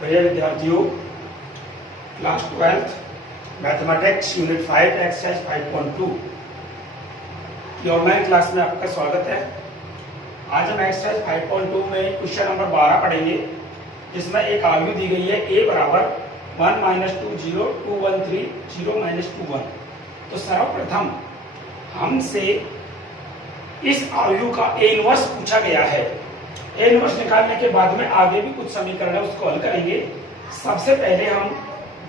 प्रिय विद्यार्थियों, class 12 mathematics unit 5 exercise 5.2 की ऑनलाइन क्लास में आपका स्वागत है। आज हम एक्सरसाइज 5.2 में क्वेश्चन नंबर 12 पढ़ेंगे, जिसमें एक आयु दी गई है a बराबर 1 - 2 0 2 1 3 0 - 2 1। तो सर्वप्रथम हमसे इस आयु का a इनवर्स पूछा गया है। a इनवर्स निकालने के बाद में आगे भी कुछ समीकरण है, उसको हल करेंगे। सबसे पहले हम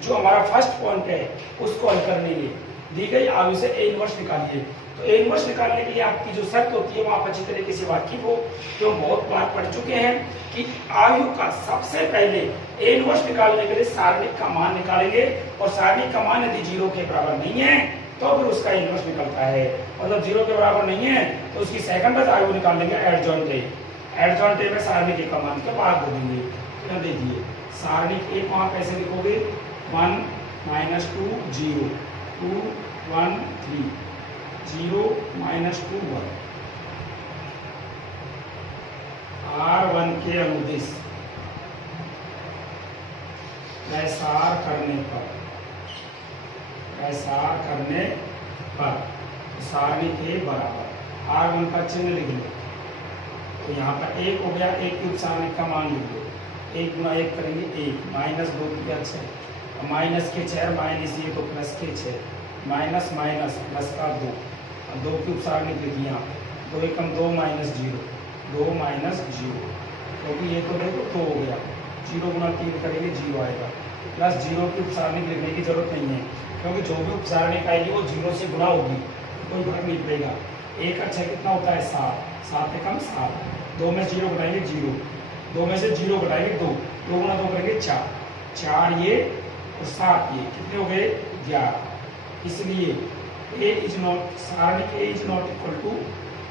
जो हमारा फर्स्ट पॉइंट है उसको हल कर लेंगे। दी गई आयु से a इनवर्स निकालिए। तो a इनवर्स निकालने के लिए आपकी जो शर्त होती है वो आप अच्छी तरीके से वाकिफ हो, जो हम बहुत बार पढ़ चुके हैं कि आयु का सबसे पहले a इनवर्स निकालने के लिए सारणिक का मान निकालेंगे, और सारणिक का मान यदि 0 के बराबर नहीं है तो फिर उसका इनवर्स निकलता है, और जब 0 के बराबर नहीं है तो उसकी सेकंड आयु निकाल लेंगे एडजॉइंट ए। एडजॉइंट ए में सारणिक का मान के भाग दे देंगे। तो देखिए सारणिक ए वहां कैसे लिखोगे, 1 - 2 0 2 1 3 0 - 2 1। R1 के अनुदिश प्रसार करने पर सारणिक ए बराबर R1 का चिन्ह लिख लो। तो यहाँ पर 1 हो गया, 1 क्यूब सारणिक का मान लिख लो। 1 गुना 1 करेंगे 1 - 2 किया 6 माइनस के 6 माइनस ये तो प्लस के 6 माइनस माइनस प्लस का 2 और 2 क्यूब सारणिक लिखिए यहाँ 2 एकम 2 - 0 2 - 0, क्योंकि ये तो देखो 2 हो गया। 0 गुना 3 करेंगे 0 आएगा, प्लस 0 क्यूब सारणिक लिखने की जरूरत नहीं है, क्योंकि जो भी सारणिक आएगी वो 0 से गुना होगी, कोई फर्क नहीं पड़ेगा। 1 का 6 कितना होता है 7 7 एकम 7, 2 में 0 घटाएंगे 0, 2 में से 0 घटाएंगे 2 2 गुना 2 करेंगे 4 4 ये और 7 ये कितने हो गए 11। इसलिए a इज नॉट सारणिक a is not equal to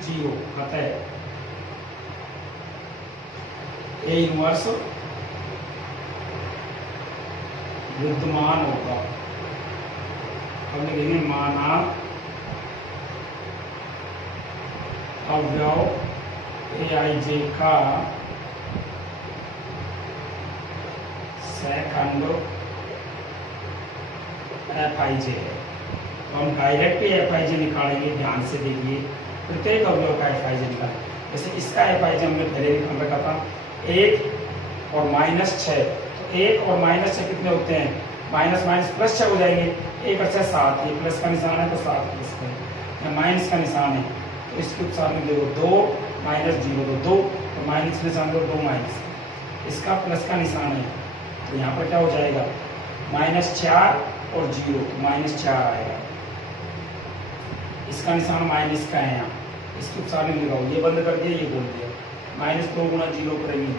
0, अतः a इनवर्स विद्यमान होगा। अब लिखेंगे माना अवयव aij का सेकंड fij है। तो हम डायरेक्ट fij निकालेंगे। ध्यान से देखिए, प्रत्येक अवयव का fij निकालेंगे। जैसे इसका fij हमने पहले निकाल रखा था 1 और -6। तो 1 और -6 कितने होते हैं, माइनस माइनस प्लस 6 हो जाएंगे। 1 और 6 7, ये प्लस का निशान है तो 7 प्लस का है, माइनस का निशान है तो इसके उपसार में देखो 2 - 0 तो 2, तो माइनस निशान दो 2 माइनस, इसका प्लस का निशान है तो यहाँ पर क्या हो जाएगा -4 और 0 तो -4 आएगा। इसका निशान माइनस का है, यहाँ इसके उपसार में लगाओ, ये बंद कर दिया ये बोल दिया। -2 गुना 0 करेंगे,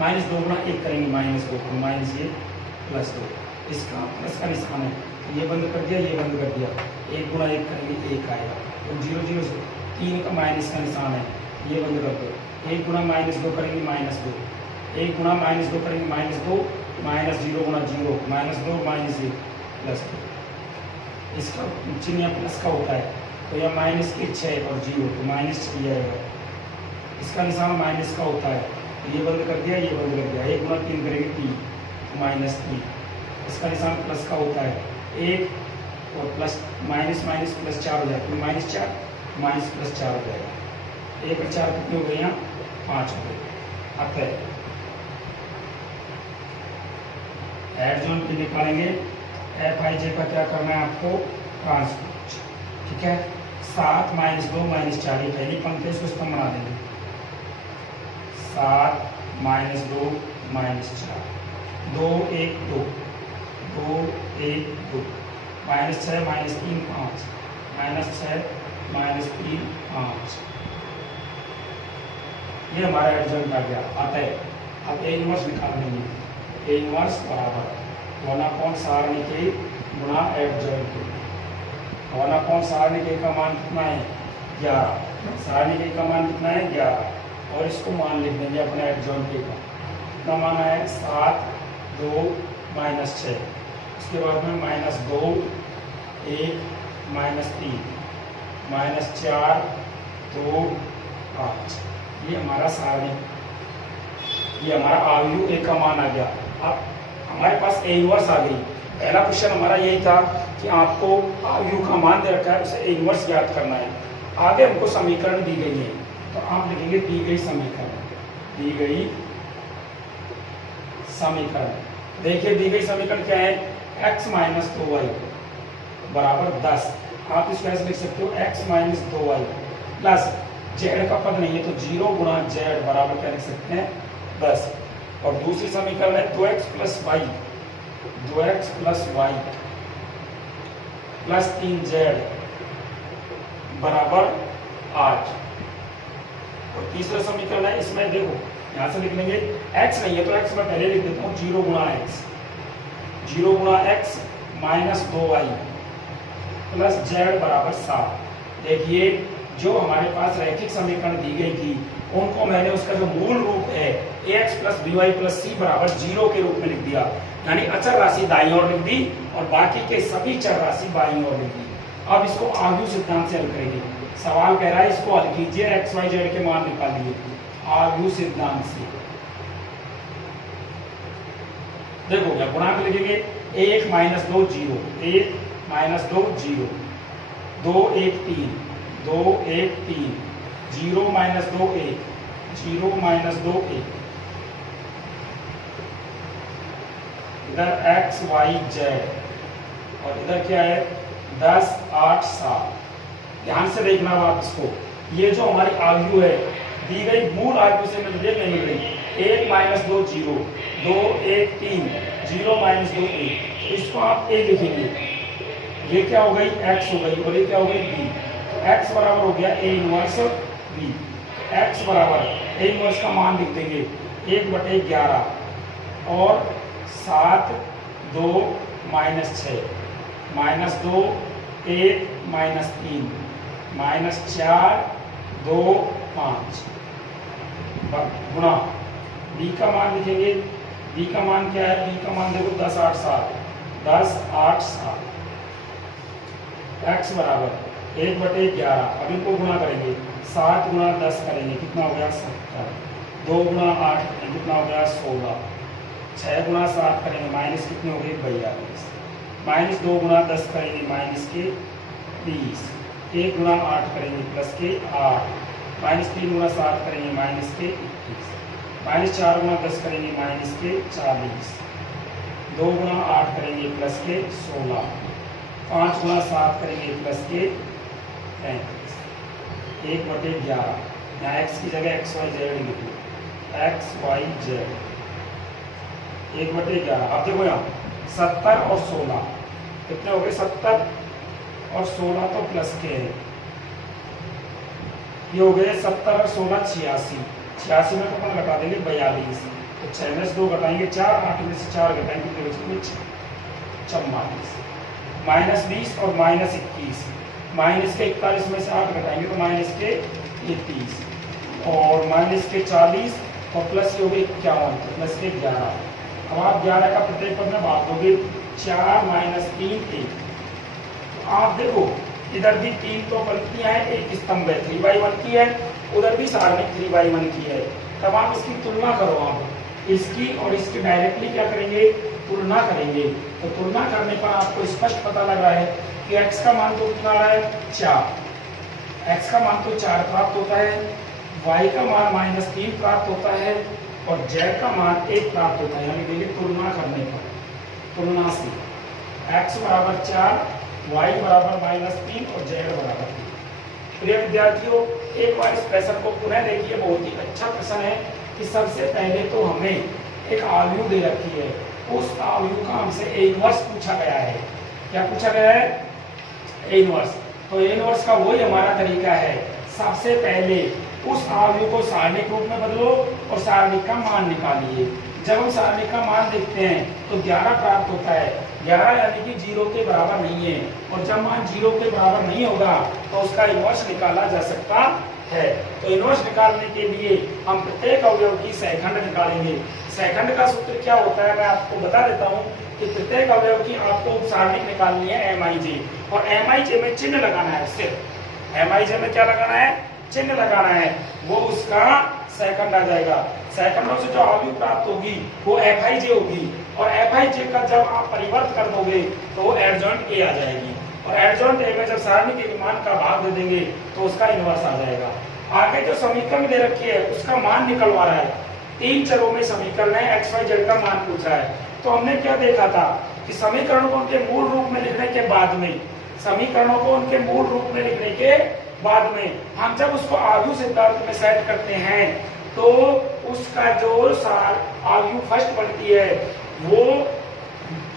-2 गुना 1 करेंगे -2 माइनस ये +2, इसका प्लस का निशान है तो ये बंद कर दिया ये बंद कर दिया। 1 गुना 1 करेंगे 1 आएगा, तो 0 0 से 3 का माइनस का निशान है, ये बंद कर दो। 1 गुना -2 करेंगे -2, 1 गुना -2 करेंगे -2 -0 गुना 0 -2 -1 +2। इसका चिन्ह यहाँ प्लस का होता है तो यह माइनस के 6 और 0 तो -6 आएगा। इसका निशान माइनस का होता है तो ये बंद कर दिया ये बंद कर दिया। 1 गुना 3 करेंगे 3 तो -3। इसका निशान प्लस का होता है 1 और प्लस माइनस माइनस प्लस 4 हो जाएगा, -4 माइनस प्लस 4 हो जाएगा। 1 और 4 कितने हो गए यहाँ 5 हो गए। अतः एडजॉइंट पे निकालेंगे fij का क्या करना है आपको, ट्रांसपोज। ठीक है, 7 - 2 - 4 ये पहली पंक्ति है, इसको स्तंभ बना देंगे। 7 - 2 - 4 2 1 2 2 1 2 -6 - 3 5 -6 - 3 5। ये हमारा एडजॉइंट आ गया। अतः अब a इनवर्स निकाल लेंगे। a इनवर्स बराबर 1 सारणिक a गुणा एडजॉइंट a। 1 सारणिक a का मान कितना है 11, सारणिक a का मान कितना है 11, और इसको मान लिख देंगे अपने एडजॉइंट a का। कितना मान है 7 2 -6, उसके बाद में -2 1 -3 -4 2 5। ये हमारा सारणिक, ये हमारा आयु ए का मान आ गया। अब हमारे पास ए इनवर्स आ गई। पहला क्वेश्चन हमारा यही था कि आपको यू का मान दे रखा है, उसे ए इनवर्स ज्ञात करना है। आगे हमको समीकरण दी गई है, तो आप लिखेंगे दी गई समीकरण। दी गई समीकरण, देखिए दी गई समीकरण क्या है, x माइनस 2y बराबर 10। आप इसको ऐसे लिख सकते हो x minus 2y plus z का पद नहीं है तो 0 गुणा z बराबर क्या लिख सकते हैं 10। और दूसरी समीकरण है 2x plus y, 2x plus y plus 3z बराबर 8। और तीसरा समीकरण है, इसमें देखो यहां से लिख लेंगे x नहीं है तो x मैं पहले लिख देता हूँ 0 गुणा x, 0 गुणा x minus 2y plus z बराबर 7। देखिए जो हमारे पास रैखिक समीकरण दी गई थी उनको मैंने उसका जो मूल रूप है ax plus by plus c बराबर 0 के रूप में लिख दिया, यानी अचर राशि दाईं ओर लिख दी और बाकी के सभी चर राशि बाईं ओर लिख दी। अब इसको आव्यूह सिद्धांत से हल करेंगे। सवाल कह रहा है इसको हल कीजिए, x y z के मान निकालिए आव्यूह सिद्धांत से। देखो क्या गुणांक लिखेंगे, 1 माइनस 2 0, 1 माइनस 2 0, 2 1 3, 2 1 3, 0 माइनस 2 1, 0 माइनस 2 1। इधर x y z और इधर क्या है 10 8 7। ध्यान से देखना बात इसको, ये जो हमारी आव्यूह है दी गई मूल आव्यूह से मिल रही 1 माइनस 2 0, 2 1 3, 0 माइनस 2 1। इसको आप a लिखेंगे, ये क्या हो गई x हो गई और ये क्या हो गई b। x बराबर हो गया a इनवर्स b। x बराबर a इनवर्स का मान लिख देंगे 1/11 और 7 2 माइनस 6 माइनस 2 1 माइनस 3 माइनस 4 2 5 गुणा b का मान लिखेंगे। b का मान क्या है, b का मान देखो 10 8 7, 10 8 7। x बराबर 1/11, अब इनको गुणा करेंगे 7 गुणा 10 करेंगे कितना हो गया 70, 2 गुणा 8 करेंगे कितना हो गया 16, 6 गुणा 7 करेंगे माइनस कितने हो गए 42, माइनस 2 गुणा 10 करेंगे माइनस के 30, 1 गुणा 8 करेंगे प्लस के 8, माइनस 3 गुणा 7 करेंगे माइनस के 21, माइनस 4 गुणा 10 करेंगे माइनस के 40, 2 गुणा 8 करेंगे प्लस के 16, 5 गुणा 7 करेंगे प्लस के 35, 1/11। यहाँ x की जगह x y z लिख लो, x y z 1/11। अब देखो यहाँ 70 और 16 कितने हो गए 70 और 16 तो प्लस के है, ये हो गए 70 और 16 86, 86 में तो अपन घटा देंगे 42, तो 6 में से 2 घटाएंगे 4, 8 में से 4 घटाएंगे तो बचेंगे 44, माइनस 20 और माइनस 21, माइनस के 41 में से 8 घटाएंगे तो माइनस के 30 और माइनस के 40 और प्लस ये हो गए 51 तो प्लस के 11। अब आप 11 का प्रत्येक पद में भाग दोगे 4 माइनस 3 1। तो आप देखो इधर भी 3 तो पंक्तियां हैं, एक स्तंभ है 3/1 की है, उधर भी सारणिक 3/1 की है। तब आप इसकी तुलना करो, आप इसकी और इसकी डायरेक्टली क्या करेंगे तुलना करेंगे। तो तुलना करने पर आपको स्पष्ट पता लग रहा है कि x का मान तो कितना आ रहा है 4, x का मान तो 4 प्राप्त होता है, y का मान -3 प्राप्त होता है और z का मान 1 प्राप्त होता है। यानी देखिए तुलना करने पर, तुलना से x बराबर 4, y बराबर -3 और z बराबर 3। प्रिय विद्यार्थियों, एक बार इस प्रश्न को पुनः देखिए, बहुत ही अच्छा प्रश्न है कि सबसे पहले तो हमें एक आव्यूह दे रखी है, उस आव्यूह का हमसे ए इनवर्स पूछा गया है। क्या पूछा गया है ए इनवर्स। तो ए इनवर्स का वही हमारा तरीका है, सबसे पहले उस आव्यूह को सारणिक रूप में बदलो और सारणिक का मान निकालिए। जब हम सारणिक का मान देखते हैं तो 11 प्राप्त होता है, 11 यानी कि 0 के बराबर नहीं है, और जब मान 0 के बराबर नहीं होगा तो उसका इनवर्स निकाला जा सकता है। तो इनवर्स निकालने के लिए हम प्रत्येक अवयव की सहखंड निकालेंगे। सहखंड का सूत्र क्या होता है मैं आपको बता देता हूँ कि प्रत्येक अवयव की आपको सारणिक निकालनी है MIJ, और MIJ में चिन्ह लगाना है। सिर्फ MIJ में क्या लगाना है चिन्ह लगाना है, वो उसका सहखंड आ जाएगा। सेकंडों से जो अवयु प्राप्त होगी वो Fij होगी, और Fij का जब आप परिवर्त कर दोगे तो वो एडजॉइंट ए आ जाएगी, और एडजॉइंट ए में जब सारणी के मान का भाग दे देंगे तो उसका इनवर्स आ जाएगा। आगे जो समीकरण दे रखी है उसका मान निकलवा रहा है, 3 चरों में समीकरण है, x y z का मान पूछ रहा है। तो हमने क्या देखा था कि समीकरणों को उनके मूल रूप में लिखने के बाद में, समीकरणों को उनके मूल रूप में लिखने के बाद में हम जब उसको आयु सिद्धांत में सेट करते हैं तो उसका जो आयु फर्स्ट बनती है वो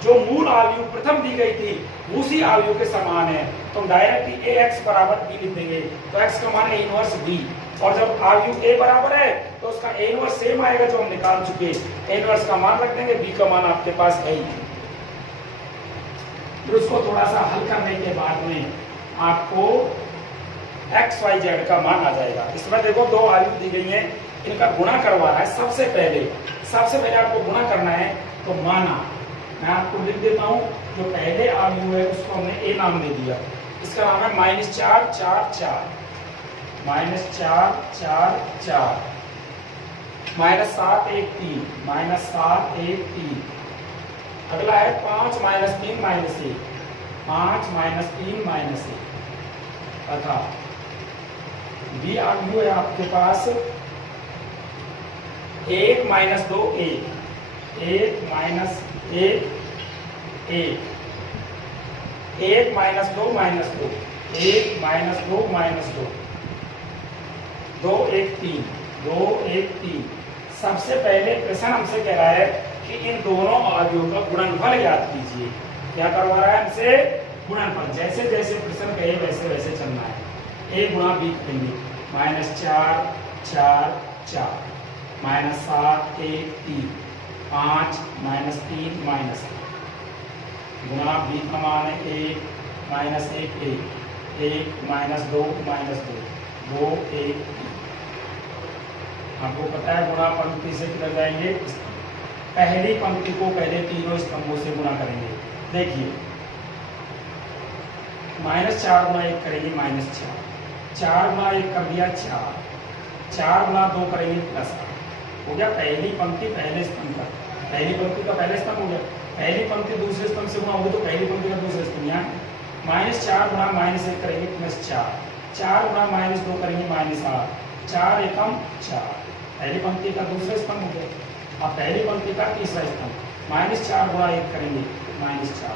जो मूल आयु प्रथम दी गई थी उसी आयु के समान है, तो हम डायरेक्ट ax बराबर b लिख देंगे, तो x का मान है इनवर्स b, और जब आयु a बराबर है तो उसका a इनवर्स सेम आएगा जो हम निकाल चुके, a इनवर्स का मान रख देंगे, b का मान आपके पास है ही। फिर उसको थोड़ा सा हल करने के बाद में आपको x y z का मान आ जाएगा। इसमें देखो दो आयु दी गई है, इनका गुणा करवाना है। सबसे पहले आपको गुणा करना है, तो माना मैं आपको लिख देता हूं, जो पहले आयु है उसको हमने ए नाम दे दिया, इसका नाम है -4 4 4 -4 4 4 -7 1 3 -7 1 3। अगला है 5 -3 -1 5 -3 -1 तथा बी आयु है आपके पास 1 -2 1 1 -1 1 1 1 -2 -2 1 -2 -2 2 1 3 2 1 3। सबसे पहले प्रश्न हमसे कह रहा है कि इन दोनों आयुओं का गुणनफल ज्ञात कीजिए। क्या करवा रहा है हमसे? गुणनफल। जैसे जैसे प्रश्न कहे वैसे वैसे चलना है। a गुणा b करेंगे, -4 4 4 -7 1 3 5 -3 -1 गुणा b का मान है 1 -1 1 1 -2 -2 2 1 3। आपको पता है गुणा पंक्ति से किधर जाएंगे? पहली पंक्ति को पहले तीनों स्तंभों से गुणा करेंगे। देखिए -4 गुणा 1 करेंगे -4, 4 गुणा 1 कर दिया 4, 4 गुणा 2 करेंगे +8। हो गया पहली पंक्ति पहले स्तंभ का, पहली पंक्ति का पहले स्तंभ हो गया। पहली पंक्ति दूसरे स्तंभ से गुणा होगी तो पहली पंक्ति का दूसरे स्तंभ। यहाँ -4 गुणा -1 करेंगे +4, 4 गुणा -2 करेंगे -8, 4 एकम 4। पहली पंक्ति का दूसरा स्तंभ हो गया। अब पहली पंक्ति का तीसरा स्तंभ, -4 गुणा 1 करेंगे -4,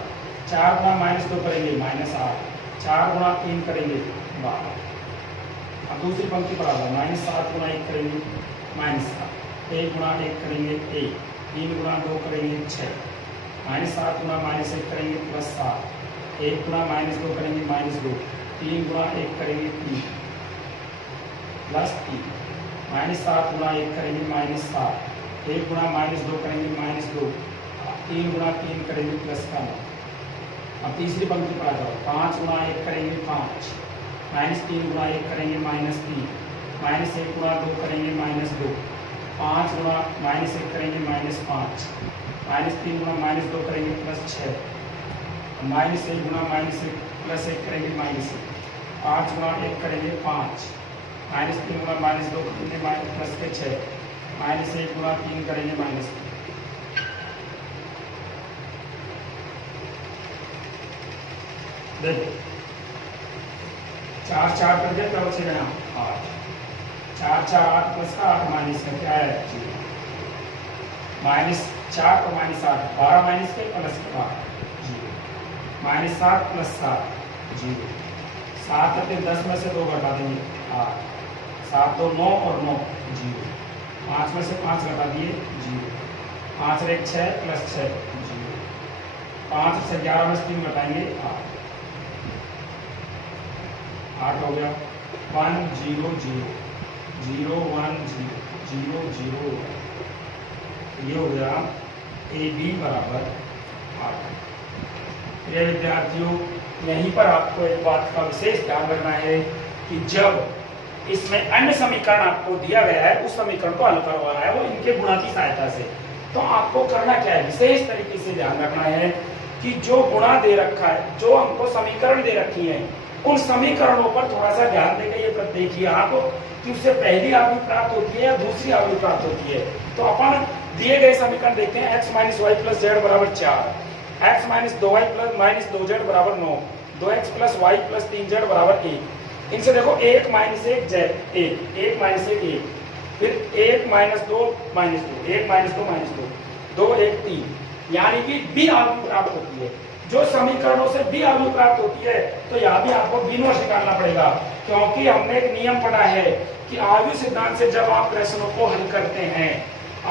4 गुणा -2 करेंगे -8, 4 गुणा 3 करेंगे 12। अब दूसरी पंक्ति पर आ जाओ, -7 गुणा 1 करेंगे -7, 1 गुणा 1 करेंगे 1, 3 गुणा 2 करेंगे 6, -7 गुणा -1 करेंगे +7, 1 गुणा -2 करेंगे -2, 3 गुणा 1 करेंगे 3 +3, -7 गुणा 1 करेंगे -7, 1 गुणा -2 करेंगे -2, 3 गुणा 3 करेंगे +9। अब तीसरी पंक्ति पर आ जाओ, 5 गुणा 1 करेंगे 5, -3 गुणा 1 करेंगे -3, -1 गुणा 2 करेंगे -2, 5 गुणा -1 करेंगे -5, -3 गुणा -2 करेंगे +6, -1 गुणा -1 करेंगे -1, 5 गुणा 1 करेंगे 5, -3 गुणा -2 करेंगे +6, -1 गुणा 3 करेंगे -3। देखो 4 4 कर दिया, क्या बचेगा यहाँ 8, 4 4 8 प्लस का 8 माइनस का क्या है -4 और -8, 12 माइनस के प्लस के 12 -7 + 7 0, 7 है 10 में से 2 घटा देंगे 8, 7 2 9 और 9 0, 5 में से 5 घटा दिए 0, 5 1 6 + 6 0, 5 से 11 में से 3 घटाएंगे 8 हो गया। 1 0 0 0 1 0 0 0। ये हो गया AB बराबर 8। प्रिय विद्यार्थियों, यहीं पर आपको एक बात का विशेष ध्यान रखना है कि जब इसमें अन्य समीकरण आपको दिया गया है उस समीकरण को हल करवाना है वो इनके गुणा की सहायता से, तो आपको करना क्या है, विशेष तरीके से ध्यान रखना है कि जो गुणा दे रखा है, जो हमको समीकरण दे रखी है उन समीकरणों पर थोड़ा सा ध्यान देकर ये देखिए आप कि उससे पहली आयु प्राप्त होती है या दूसरी आयु प्राप्त होती है। तो अपन दिए गए समीकरण देखते हैं, x minus y plus z बराबर 4, x minus 2y plus minus 2z बराबर 9, 2x plus y plus 3z बराबर 1। इनसे देखो 1 माइनस 1 जेड 1 माइनस 1 1, फिर 1 माइनस 2 माइनस 2, 1 माइनस 2 माइनस 2, 2 1 3, यानी कि बी आयु प्राप्त होती है। जो समीकरणों से बी आयु प्राप्त होती है तो यहाँ भी आपको बी इनवर्स निकालना पड़ेगा, क्योंकि हमने एक नियम पढ़ा है कि आयु सिद्धांत से जब आप प्रश्नों को हल करते हैं,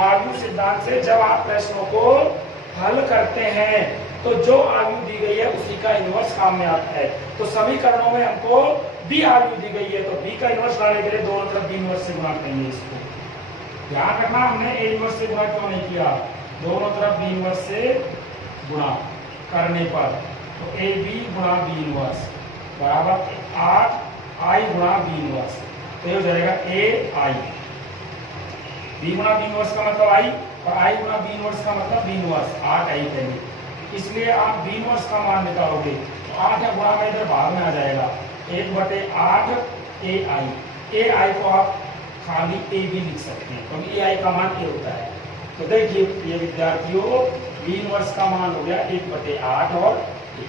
आयु सिद्धांत से जब आप प्रश्नों को हल करते हैं तो जो आयु दी गई है उसी का इनवर्स काम में आता है। तो समीकरणों में हमको बी आयु दी गई है तो बी का इनवर्स लाने के लिए दोनों तरफ बी इनवर्स से गुणा करेंगे। इसको ध्यान रखना, हमने ए इनवर्स से गुणा क्यों नहीं किया, दोनों तरफ बी इनवर्स से गुणा करने पर तो ए बी गुणा बी इनवर्स बराबर 8 आई गुणा बी इनवर्स, तो ये हो जाएगा ए आई। बी गुणा बी इनवर्स का मतलब आई और आई गुणा बी इनवर्स का मतलब बी इनवर्स 8 आई कहेंगे। इसलिए आप बी इनवर्स का मान निकालोगे तो 8 या गुणा में इधर भाग में आ जाएगा 1/8 ए आई को आप खाली ए भी लिख सकते हैं क्योंकि ए आई का मान ए होता है। तो देखिए ये विद्यार्थियों बी इनवर्स का मान हो गया 1/8 और ए,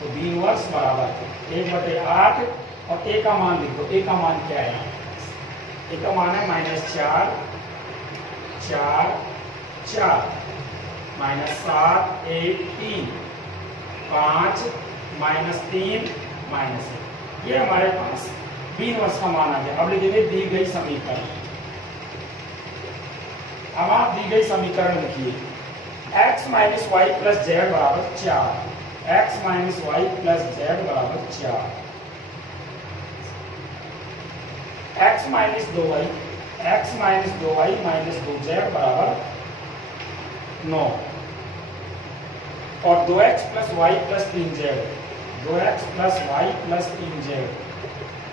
तो बी इनवर्स बराबर 1/8 और ए का मान लिख दो। ए का मान क्या है, ए का मान है -4 4 4 -7 1 3 5 -3 -1, ये हमारे पास बी इनवर्स का मान आ गया। अब लिखेंगे दी गई समीकरण। अब आप दी गई समीकरण लिखिए, x minus y plus z बराबर 4, x minus y plus z बराबर 4, x minus 2y minus 2z बराबर 9 और 2x plus y plus 3z, 2x plus y plus 3z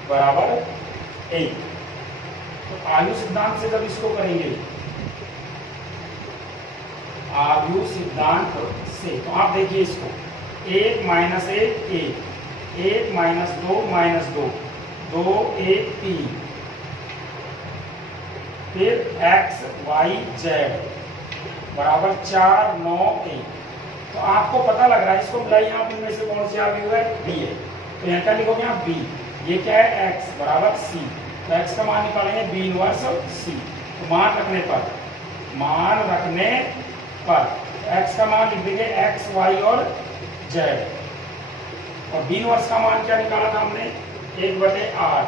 बराबर 1। तो आयु सिद्धांत से जब इसको करेंगे, आयु सिद्धांत से, तो आप देखिए इसको 1 माइनस 1 1, 1 माइनस 2 माइनस 2, 2 1 3, फिर x y z बराबर 4 9 1। तो आपको पता लग रहा है, इसको मिलाइए आप, इनमें से कौन सी आयु है, b है, तो यहाँ क्या लिखोगे आप b, ये क्या है x बराबर c, तो x का मान निकालेंगे b इनवर्स c। तो मान रखने पर x का मान लिख देंगे x y और z, और b इनवर्स का मान क्या निकाला था हमने 1/8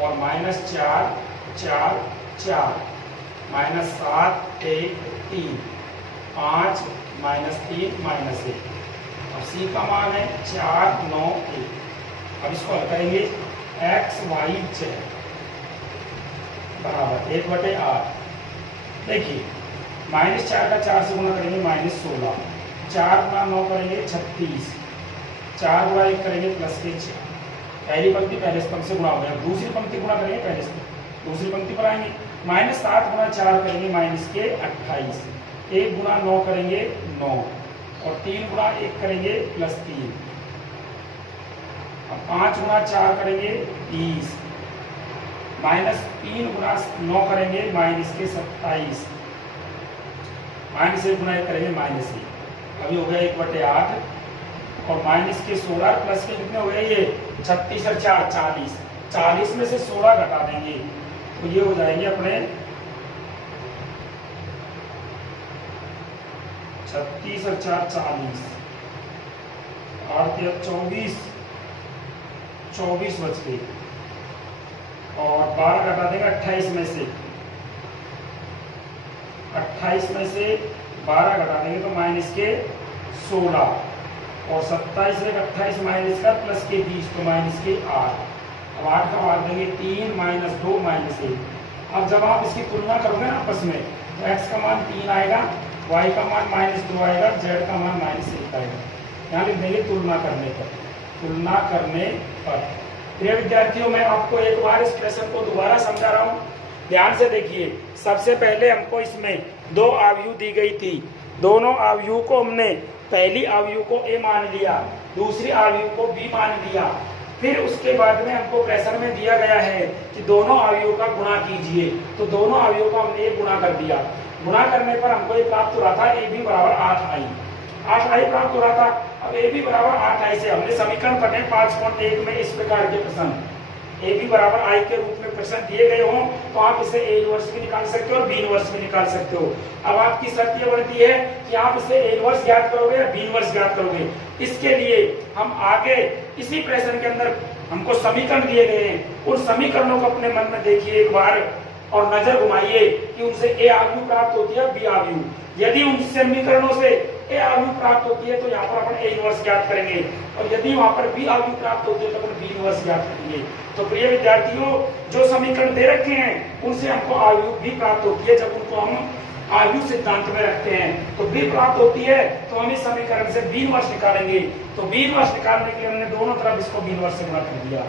और -4 4 4 -7 1 3 5 -3 -1, और c का मान है 4 9 1। अब इसको हल करेंगे x y z बराबर 1/8। देखिए -4 का 4 से गुणा करेंगे -16, 4 गुणा 9 करेंगे 36, 4 गुणा 1 करेंगे प्लस के 6। पहली पंक्ति पहले पंक्ति से गुणा हो गया, दूसरी पंक्ति गुणा करेंगे पहले से, दूसरी पंक्ति पर आएंगे -7 गुणा 4 करेंगे -28, 1 गुणा 9 करेंगे 9 और 3 गुणा 1 करेंगे +3, अब 5 गुणा 4 करेंगे 30, -3 गुणा 9 करेंगे -27, -1 गुणा 1 करेंगे -1, अभी हो गया 1/8 और -16 प्लस के कितने हो गए, ये 36 और 4 40, 40 में से 16 घटा देंगे तो ये हो जाएंगे अपने 36 और 4 40, 8 24 24 बच गए और 12 घटा देंगे 28 में से, 28 में से 12 घटा देंगे तो -16 और 27 से 28 माइनस का प्लस के 20 तो -8। अब 8 का भाग देंगे 3 -2 -1। अब जब आप इसकी तुलना करोगे ना आपस में तो x का मान 3 आएगा, y का मान -2 आएगा, z का मान -1 आएगा। यहाँ लिख देंगे तुलना करने पर। प्रिय विद्यार्थियों, मैं आपको एक बार इस प्रश्न को दोबारा समझा रहा हूँ, ध्यान से देखिए। सबसे पहले हमको इसमें 2 आयु दी गई थी, दोनों अवयव को हमने पहली अवयव को ए मान लिया, दूसरी अवयव को बी मान लिया, फिर उसके बाद में हमको प्रेशर में दिया गया है कि दोनों अवयव का गुणा कीजिए, तो दोनों अवयव का हमने एक गुणा कर दिया। गुणा करने पर हमको ये प्राप्त हो रहा था ए बी बराबर 8i, 8i प्राप्त हो रहा था। अब ए बी बराबर 8i से हमने समीकरण पढ़े 5.1 में इस प्रकार के प्रश्न, ए बी बराबर आई के रूप में प्रश्न दिए गए हों तो आप इसे ए इनवर्स भी निकाल सकते हो और बी इनवर्स भी निकाल सकते हो। अब आपकी शर्त ये बनती है कि आप इसे ए इनवर्स ज्ञात करोगे या बी इनवर्स ज्ञात करोगे। इसके लिए हम आगे इसी प्रश्न के अंदर हमको समीकरण दिए गए हैं, उन समीकरणों को अपने मन में देखिए एक बार और नजर घुमाइए कि उनसे ए अवयव प्राप्त होती है बी अवयव। यदि उन समीकरणों से ए अवयव प्राप्त होती है तो यहाँ पर अपन ए इनवर्स ज्ञात करेंगे, और यदि वहां पर बी अवयव प्राप्त होती है तो अपन बी इनवर्स ज्ञात करेंगे। तो प्रिय विद्यार्थियों, जो समीकरण दे रखे हैं उनसे हमको अवयव भी प्राप्त होती है। जब उनको हम अवयव सिद्धांत में रखते हैं तो बी प्राप्त होती है, तो हम इस समीकरण से बी इनवर्स निकालेंगे। तो बी इनवर्स निकालने के लिए हमने दोनों तरफ इसको बी इनवर्स से गुणा कर दिया।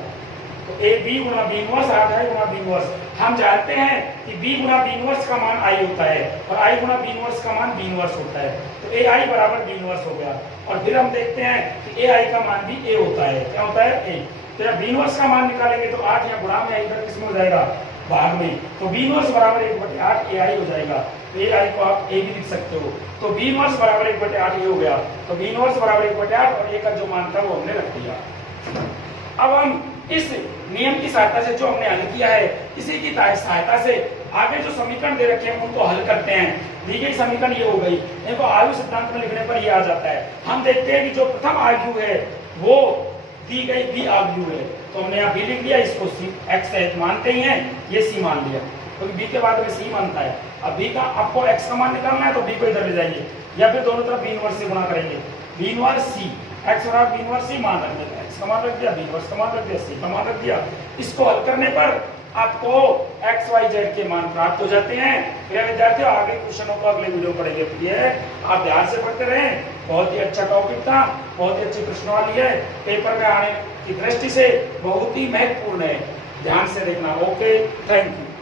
तो ए बी गुणा बी इनवर्स, 8i गुणा बी इनवर्स। हम जानते हैं कि b गुणा बी इनवर्स का मान i होता है और i गुणा बी इनवर्स का मान b इनवर्स होता है। तो ai बराबर b इनवर्स हो गया। और फिर हम देखते हैं कि ai का मान भी a होता है। क्या होता है? a। तो जब b इनवर्स का मान निकालेंगे तो 8 या गुणा में इधर किसमें हो जाएगा? भाग में। तो b इनवर्स बराबर 1/8 ai हो जाएगा। तो ai को आप a भी लिख सकते हो। तो b इनवर्स बराबर 1/8 ये हो गया। तो b इनवर्स बराबर 1/8 और a का जो मान था वो हमने रख दिया। अब हम इस नियम की सहायता से जो हमने हल किया है, इसी की सहायता से आगे जो समीकरण दे रखे हैं उनको हल करते हैं। दी गई समीकरण ये हो गई, इनको आयु सिद्धांत में लिखने पर ये आ जाता है। हम देखते हैं कि जो प्रथम आयु है वो दी गई बी आयु है, तो हमने यहाँ बी लिख लिया, इसको सी एक्स मानते ही हैं, ये सी मान लिया, तो बी के बाद में सी मानता है। अब बी का आपको एक्स का मान निकालना है तो बी को इधर ले जाइए, या फिर दोनों तरफ बी इनवर्स से गुणा करेंगे। बी इनवर्स सी, एक्स बराबर बी इनवर्स सी मान रख दिया, एक्स का मान रख दिया, बी इनवर्स का मान रख दिया, सी का मान रख दिया। इसको हल करने पर आपको एक्स वाई जेड के मान प्राप्त हो जाते हैं। प्रिय विद्यार्थियों, आगे क्वेश्चनों को अगले वीडियो पढ़ेंगे। प्रिय आप ध्यान से पढ़ते रहें, बहुत ही अच्छा टॉपिक था, बहुत ही अच्छी प्रश्नावली है, पेपर में आने की दृष्टि से बहुत ही महत्वपूर्ण है, ध्यान से देखना। Okay, thank you.